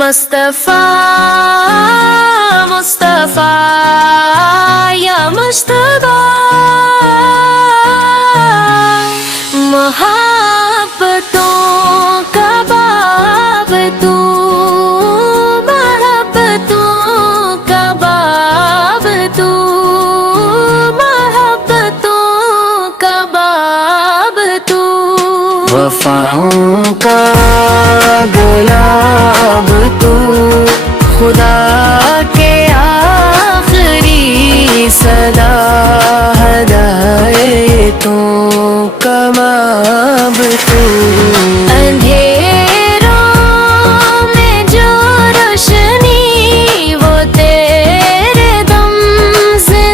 مصطفیٰ مصطفیٰ یا مجتبیٰ، محبتوں کا باب تو، محبتوں کا باب تو، محبتوں کا باب تو، وفاؤں کا گلاب تو، خدا کے آخری صدا، ہدایتوں کا باب تو، اندھیروں میں جو روشنی وہ تیرے دم سے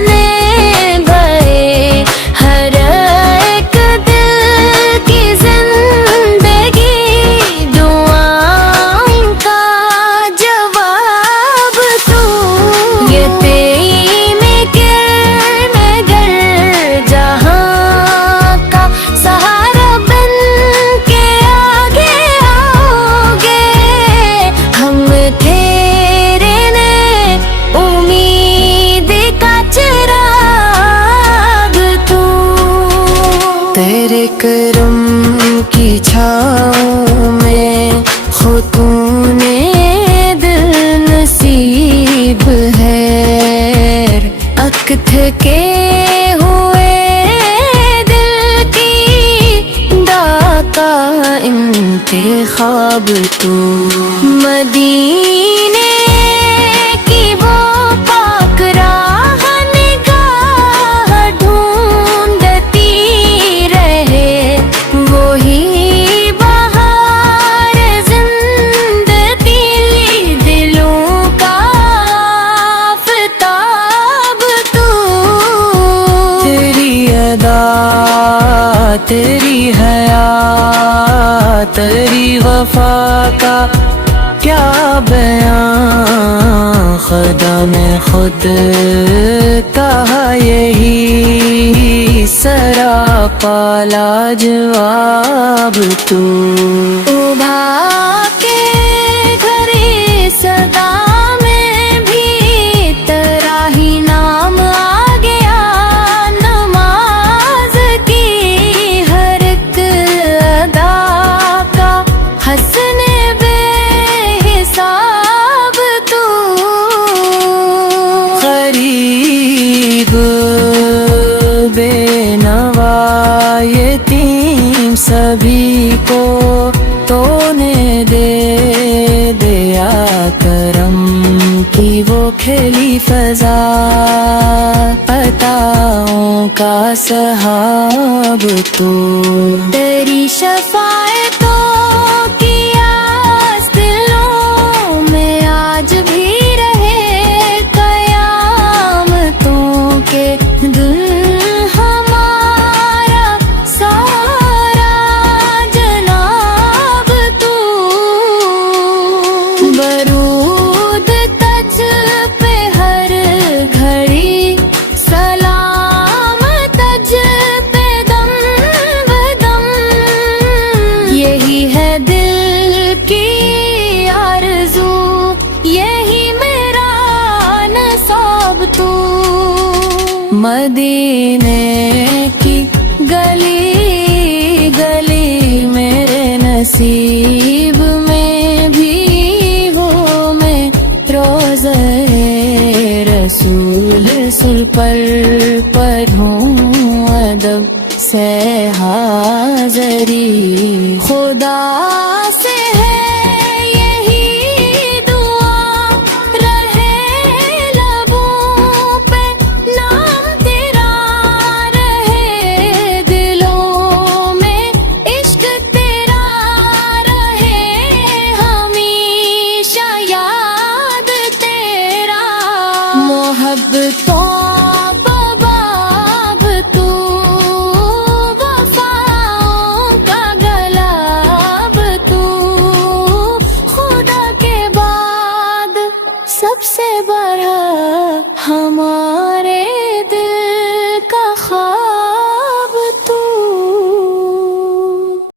بھئے، ہر ایک دل کی زندگی دعاؤں کا جواب تو، یہ تیری میں گر جہاں کا سہارا بن کے آگے آؤ گے، ہم تیرے نے امید کا چراغ تو، تیرے کرم کی چھاؤں میں خطون دل نصیب ہے، اک تھکے ہوئے دل کی داتا انتخاب تو، مدینے کی وہ پاک راہ نگاہ ڈھونڈتی رہے، وہی بہار زندگی دلوں کا آفتاب تو، تیری ادا تیری حیا تیری وفا کا کیا بیان، خدا نے خود کہا یہی سراپا لاجواب تو، ابھا کے گھر صدا میں بھی تیرا ہی نام آ گیا، نماز کی ہر ایک ادا کا حسن بے حساب تو، غریب بے نوا یتیم سبھی کو تو نے دے دیا کرم کی وہ کھلی فضا، عطاؤں کا سحاب تو، تیری شفاعتوں کی آس دلوں میں آج بھی رہے، قیامتوں کے دن ہمارا سارا جناب تو، برود تجھ پہ ہر گھڑی، سلام تجھ پہ دم بدم، یہی ہے دل کی آرزو، یہی میرا نصاب تو، مدینے کی گلی گلی میرے نصیب میں بھی ہو، میں روزہ رسول سل پر پڑھوں ادب سے حاضری، خدا